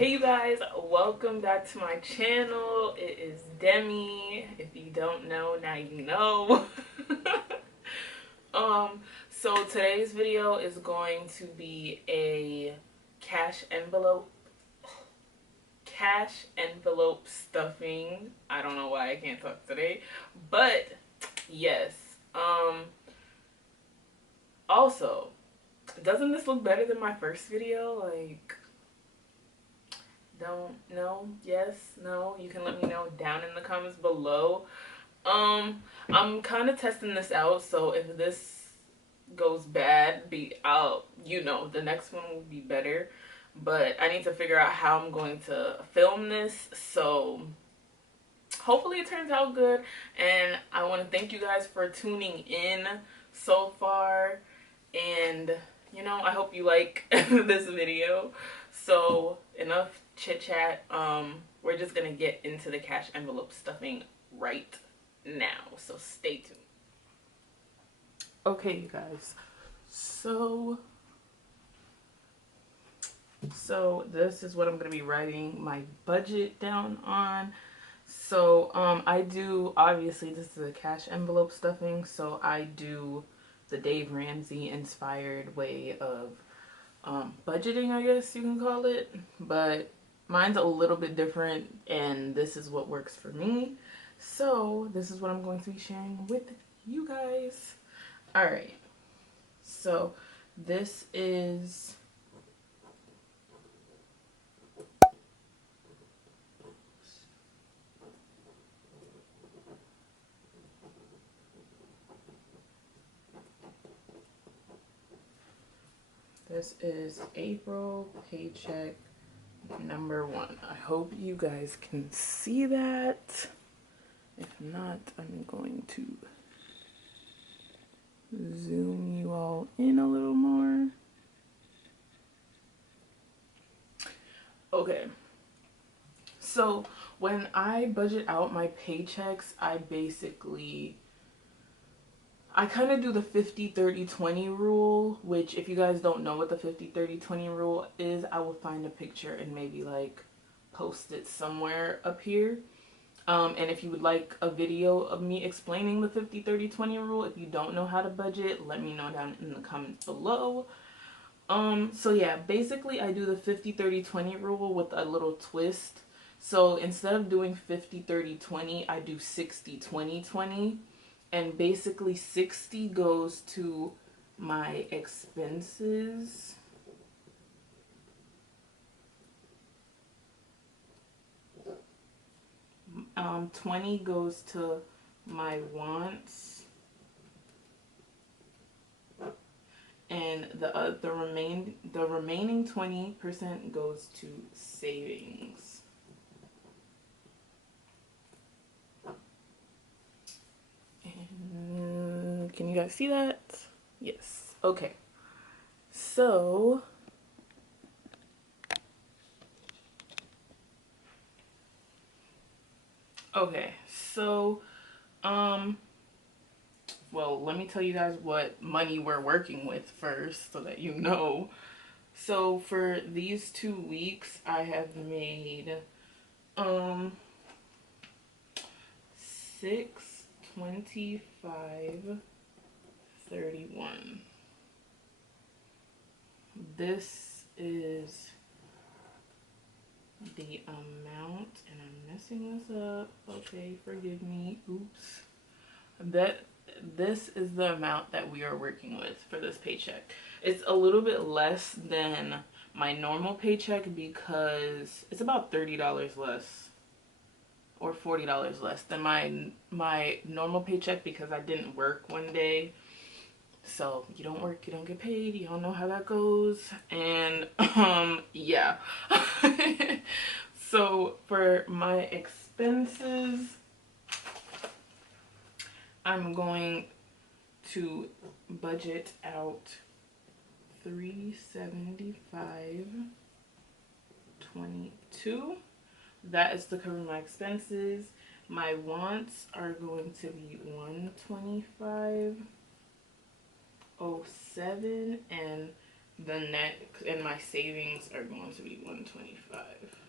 Hey you guys, welcome back to my channel. It is Demi. If you don't know, now you know. So today's video is going to be a cash envelope stuffing. I don't know why I can't talk today, but yes. Also, doesn't this look better than my first video? Like, don't know, yes, no, you can let me know down in the comments below. I'm kind of testing this out, so if this goes bad, the next one will be better. But I need to figure out how I'm going to film this, so hopefully it turns out good. And I want to thank you guys for tuning in so far, and I hope you like this video. So enough chit chat. We're just gonna get into the cash envelope stuffing right now, so stay tuned. Okay, you guys, so this is what I'm gonna be writing my budget down on. So obviously this is a cash envelope stuffing, so I do the Dave Ramsey inspired way of budgeting, I guess you can call it, but mine's a little bit different, and this is what works for me. So this is what I'm going to be sharing with you guys. All right, so this is April paycheck number 1. I hope you guys can see that. If not, I'm going to zoom you all in a little more. Okay, so when I budget out my paychecks, I kind of do the 50-30-20 rule, which if you guys don't know what the 50-30-20 rule is, I will find a picture and maybe like post it somewhere up here. And if you would like a video of me explaining the 50-30-20 rule, if you don't know how to budget, let me know down in the comments below. So yeah, basically I do the 50-30-20 rule with a little twist. So instead of doing 50-30-20, I do 60-20-20. And basically 60 goes to my expenses. 20 goes to my wants, and the remaining 20% goes to savings. And can you guys see that? Yes. Okay. So well, let me tell you guys what money we're working with first so that you know. So for these 2 weeks, I have made $625.31. This is the amount, and I'm messing this up. Okay, forgive me. Oops. This is the amount that we are working with for this paycheck. It's a little bit less than my normal paycheck because it's about $30 less or $40 less than my normal paycheck, because I didn't work one day. So you don't work, you don't get paid. You don't know how that goes. And yeah. So for my expenses, I'm going to budget out $375.22. That is to cover my expenses. My wants are going to be $125.07, and the net and my savings are going to be $125.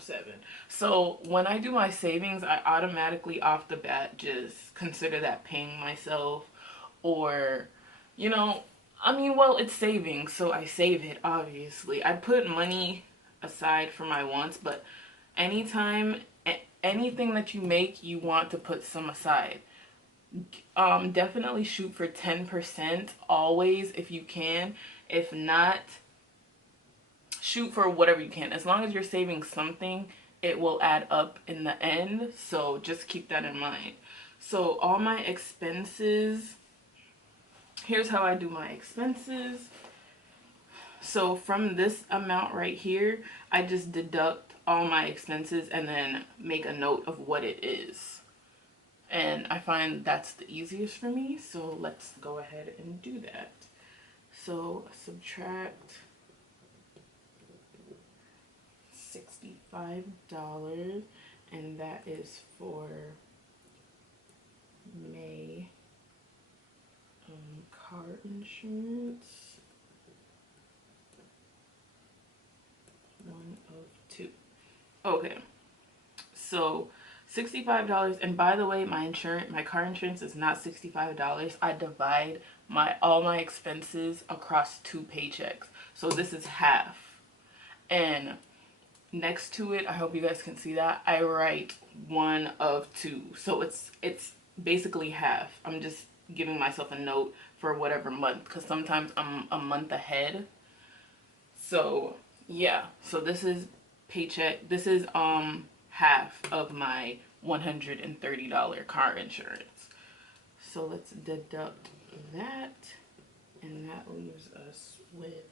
607. So when I do my savings, I automatically off the bat just consider that paying myself, or, you know, I mean, well, it's savings, so I save it, obviously. I put money aside for my wants, but anytime, anything that you make, you want to put some aside. Definitely shoot for 10% always if you can. If not, shoot for whatever you can. As long as you're saving something, it will add up in the end. So just keep that in mind. So all my expenses, here's how I do my expenses. So from this amount right here, I just deduct all my expenses and then make a note of what it is. And I find that's the easiest for me. So let's go ahead and do that. So subtract $65, and that is for May car insurance. One of two. Okay, so $65, and by the way, my car insurance is not $65. I divide all my expenses across 2 paychecks, so this is half. And next to it, I hope you guys can see that, I write 1 of 2, so it's basically half. I'm just giving myself a note for whatever month, because sometimes I'm a month ahead. So yeah, so this is paycheck. This is half of my $130 car insurance. So let's deduct that, and that leaves us with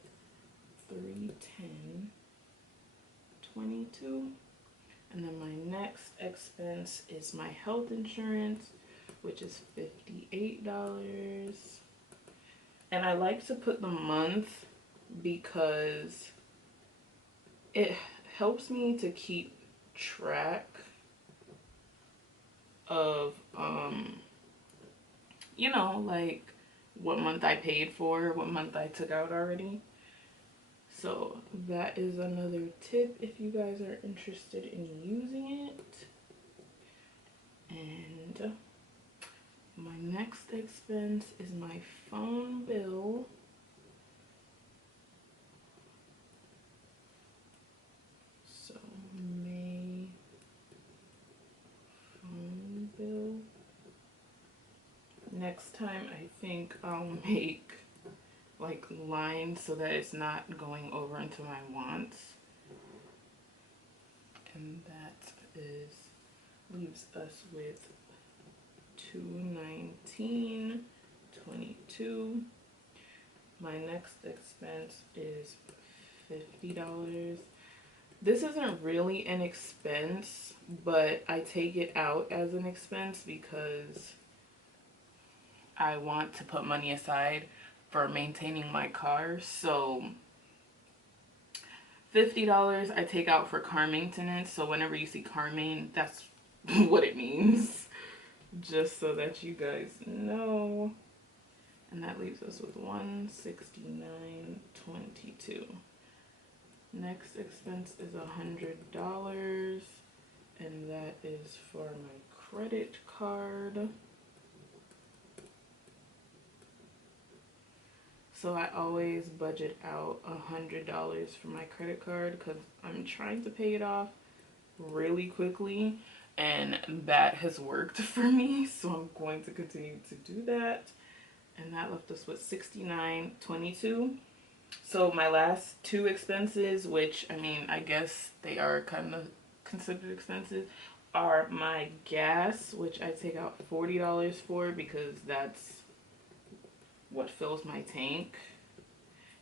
$310.22. And then my next expense is my health insurance, which is $58. And I like to put the month because it helps me to keep track of you know, like what month I paid for, what month I took out already. So that is another tip if you guys are interested in using it. And my next expense is my phone bill. So May phone bill. Next time I think I'll make like lines so that it's not going over into my wants. And that leaves us with $219.22. My next expense is $50. This isn't really an expense, but I take it out as an expense because I want to put money aside for maintaining my car. So $50 I take out for car maintenance. So whenever you see car main, that's what it means. Just so that you guys know. And that leaves us with $169.22. Next expense is $100, and that is for my credit card. So I always budget out $100 for my credit card because I'm trying to pay it off really quickly, and that has worked for me. So I'm going to continue to do that. And that left us with $69.22. So my last 2 expenses, which I mean, I guess they are kind of considered expenses, are my gas, which I take out $40 for because that's what fills my tank.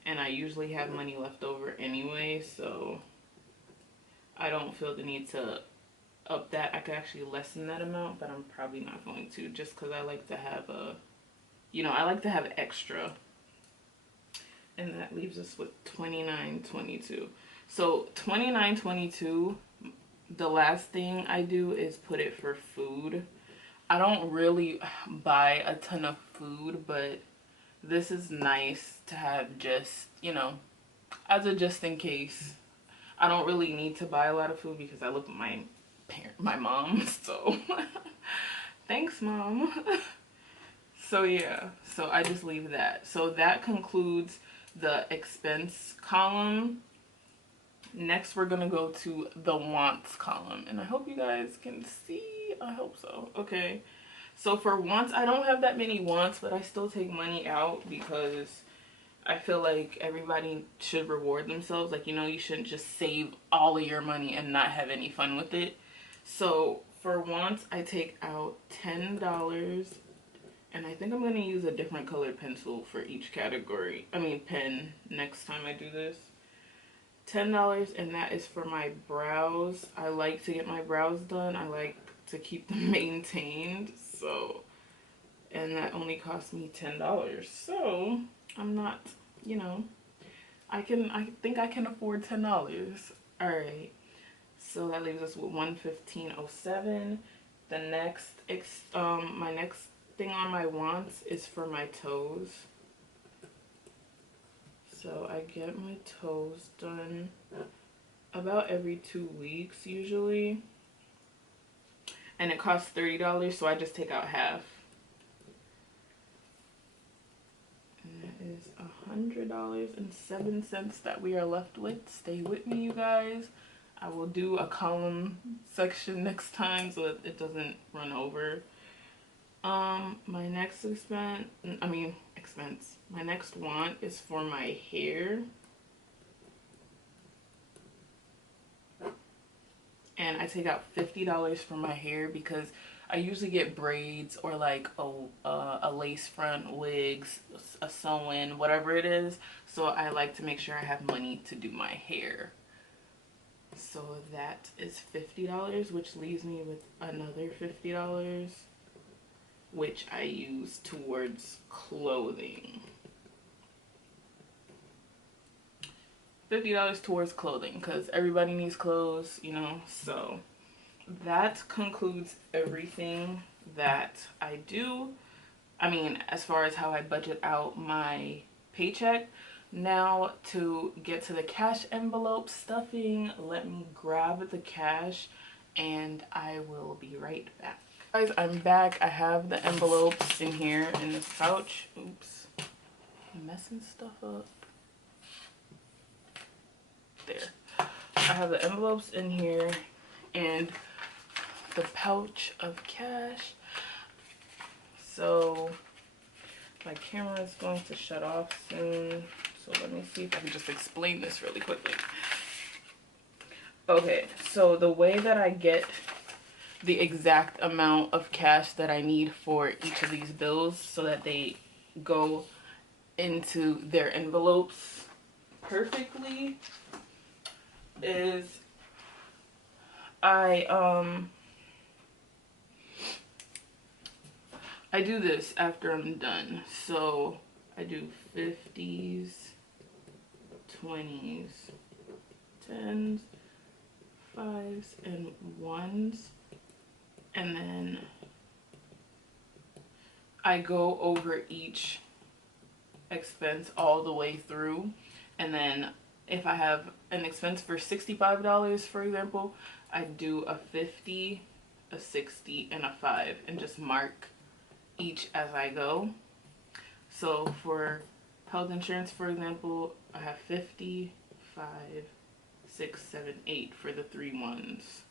And I usually have money left over anyway, so I don't feel the need to up that. I could actually lessen that amount, but I'm probably not going to, just because I like to have I like to have extra. And that leaves us with $29.22. So $29.22, the last thing I do is put it for food. I don't really buy a ton of food, but this is nice to have just, as a just in case. I don't really need to buy a lot of food because I live with my mom, so thanks, mom. So yeah, so I just leave that. So that concludes the expense column. Next, we're gonna go to the wants column, and I hope you guys can see. I hope so. Okay, so for wants, I don't have that many wants, but I still take money out because I feel like everybody should reward themselves. Like, you know, you shouldn't just save all of your money and not have any fun with it. So for wants, I take out $10, and I think I'm going to use a different colored pencil for each category. I mean, pen next time I do this. $10, and that is for my brows. I like to get my brows done. I like to keep them maintained. So, and that only cost me $10. So, I'm not, you know, I think I can afford $10. All right. So that leaves us with $115.07. The next, my next thing on my wants is for my toes. So I get my toes done about every 2 weeks usually. And it costs $30, so I just take out half. And that is $100.07 that we are left with. Stay with me, you guys. I will do a column section next time so that it doesn't run over. My next expense, my next want is for my hair. And I take out $50 for my hair because I usually get braids or like a lace front, wigs, a sew-in, whatever it is. So I like to make sure I have money to do my hair. So that is $50, which leaves me with another $50, which I use towards clothing. $50 towards clothing because everybody needs clothes, you know. So that concludes everything that I do. I mean, as far as how I budget out my paycheck. Now to get to the cash envelope stuffing, let me grab the cash and I will be right back. Guys, I'm back. I have the envelopes in here in this pouch. Oops, I'm messing stuff up. There. I have the envelopes in here and the pouch of cash. So my camera is going to shut off soon. So let me see if I can just explain this really quickly. Okay, so the way that I get the exact amount of cash that I need for each of these bills so that they go into their envelopes perfectly is I do this after I'm done. So I do 50s, 20s, 10s, 5s, and 1s. And then I go over each expense all the way through. And then if I have an expense for $65, for example, I do a 50, a 60, and a 5, and just mark each as I go. So for health insurance, for example, I have 50, 5, 6, 7, 8 for the 3 ones.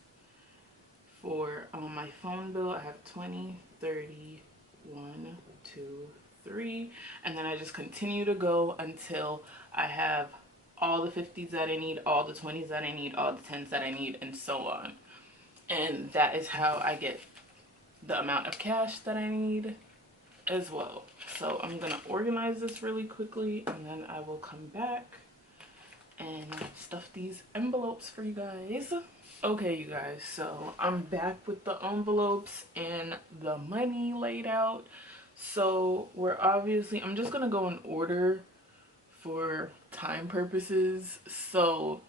For my phone bill, I have 20, 30, 1, 2, 3, and then I just continue to go until I have all the 50s that I need, all the 20s that I need, all the 10s that I need, and so on. And that is how I get the amount of cash that I need as well. So I'm gonna organize this really quickly and then I will come back and stuff these envelopes for you guys. Okay, you guys, so I'm back with the envelopes and the money laid out. So I'm just gonna go in order for time purposes. So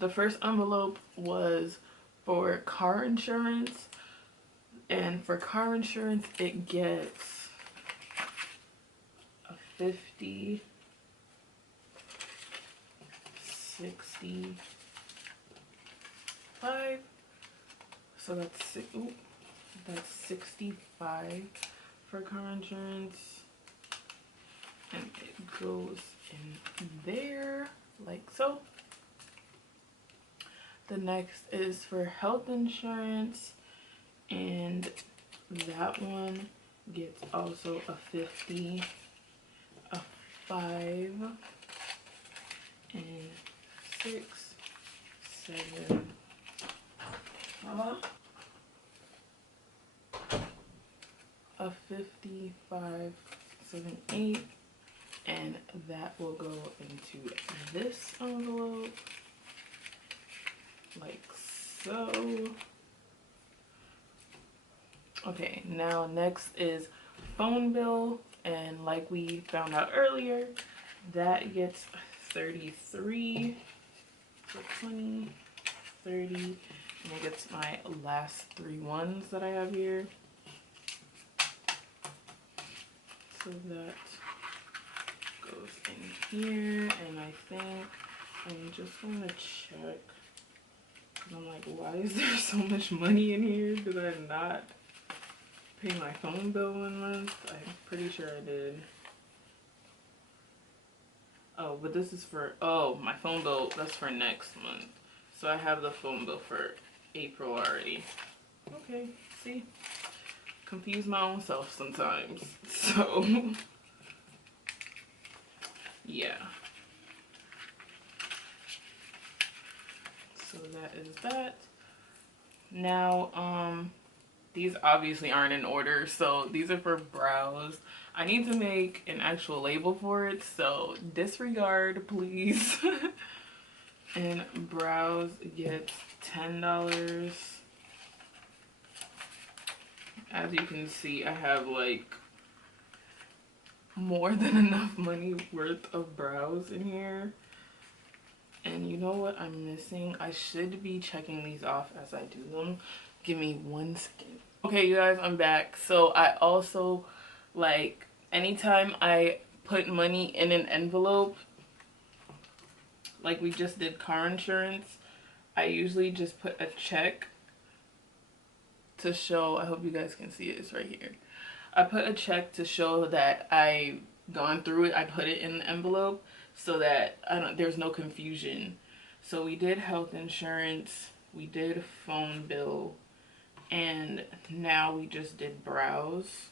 the first envelope was for car insurance, and for car insurance it gets a 50, 65. So that's that's 65 for car insurance, and it goes in there like so. The next is for health insurance, and that one gets also a 50, a 5, and 6, 7, a 55, 7, 8, and that will go into this envelope like so. Okay, now next is phone bill, and like we found out earlier, that gets 33 for 20, 30, and it gets my last 3 ones that I have here. So that goes in here, and I think I'm just gonna check, because I'm like, why is there so much money in here? Did I not pay my phone bill 1 month? I'm pretty sure I did. Oh, but this is for, oh, my phone bill, that's for next month. So I have the phone bill for April already. Okay, see? Confuse my own self sometimes. So, yeah. So that is that. Now, these obviously aren't in order, so these are for brows. I need to make an actual label for it, so disregard, please. And brows gets $10. As you can see, I have like more than enough money worth of brows in here. And you know what I'm missing? I should be checking these off as I do them. Give me 1 second. Okay, you guys, I'm back. So I also, like, anytime I put money in an envelope, like we just did car insurance, I usually just put a check to show, I hope you guys can see it, it's right here. I put a check to show that I gone through it. I put it in the envelope so that there's no confusion. So we did health insurance, we did phone bill, and now we just did brows.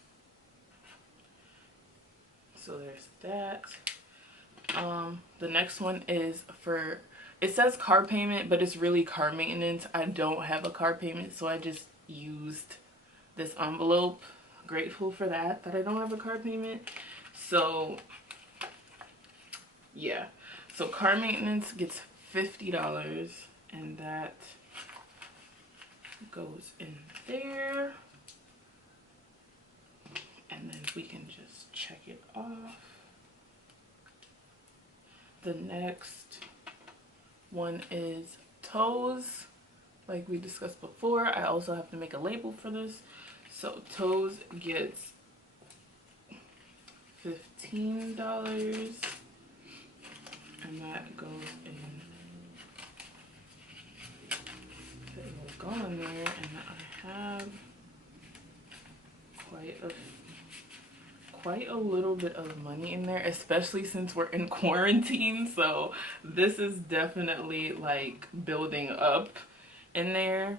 So there's that. The next one is for, it says car payment, but it's really car maintenance. I don't have a car payment, so I just used this envelope. Grateful for that I don't have a car payment. So yeah, so car maintenance gets $50, and that goes in there, and then we can just check it off. The next one is toes. Like we discussed before, I also have to make a label for this. So toes gets $15, and that goes in. It will go in there, and I have quite a little bit of money in there, especially since we're in quarantine. So this is definitely like building up in there.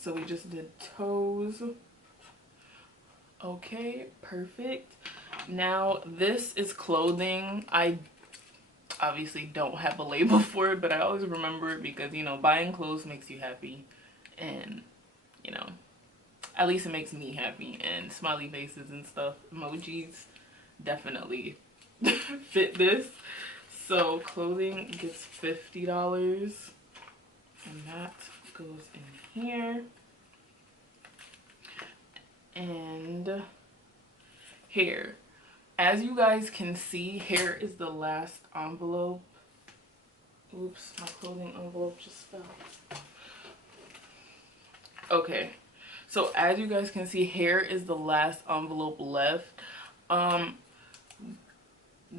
So we just did toes. Okay, perfect. Now this is clothing. I obviously don't have a label for it, but I always remember it because, you know, buying clothes makes you happy, and, you know, at least it makes me happy. And smiley faces and stuff, emojis, definitely fit this. So clothing gets $50, and that goes in here. And hair, as you guys can see, hair is the last envelope. Oops, my clothing envelope just fell. Okay, so as you guys can see, hair is the last envelope left.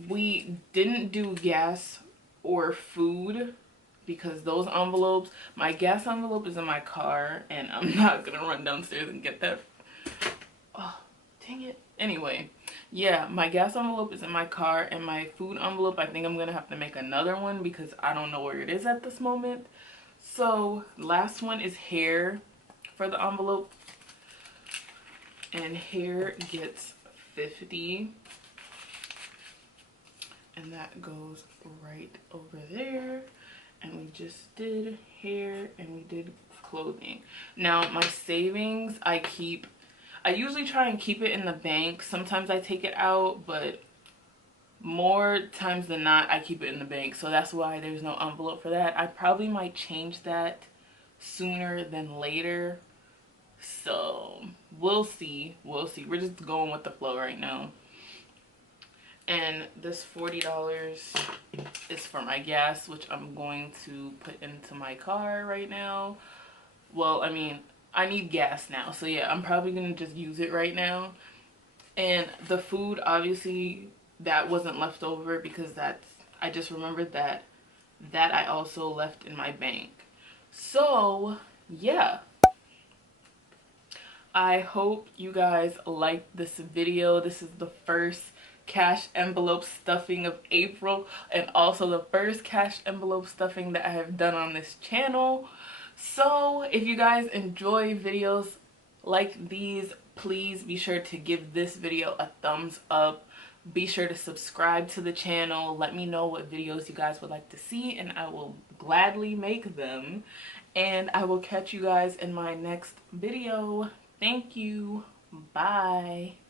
We didn't do gas or food, because those envelopes, my gas envelope is in my car and I'm not gonna run downstairs and get that. Oh, dang it. Anyway, yeah, my gas envelope is in my car, and my food envelope, I think I'm gonna have to make another one because I don't know where it is at this moment. So last one is hair for the envelope, and hair gets 50, and that goes right over there. And we just did hair and we did clothing. Now my savings, I usually try and keep it in the bank. Sometimes I take it out, but more times than not I keep it in the bank. So that's why there's no envelope for that. I probably might change that sooner than later. So we'll see. We'll see. We're just going with the flow right now. And this $40 is for my gas, which I'm going to put into my car right now. Well, I mean, I need gas now, so yeah, I'm probably gonna just use it right now. And the food, obviously, that wasn't left over because I just remembered that I also left in my bank. So yeah, I hope you guys liked this video. This is the first cash envelope stuffing of April, and also the first cash envelope stuffing that I have done on this channel. So if you guys enjoy videos like these, please be sure to give this video a thumbs up. Be sure to subscribe to the channel. Let me know what videos you guys would like to see, and I will gladly make them. And I will catch you guys in my next video. Thank you. Bye.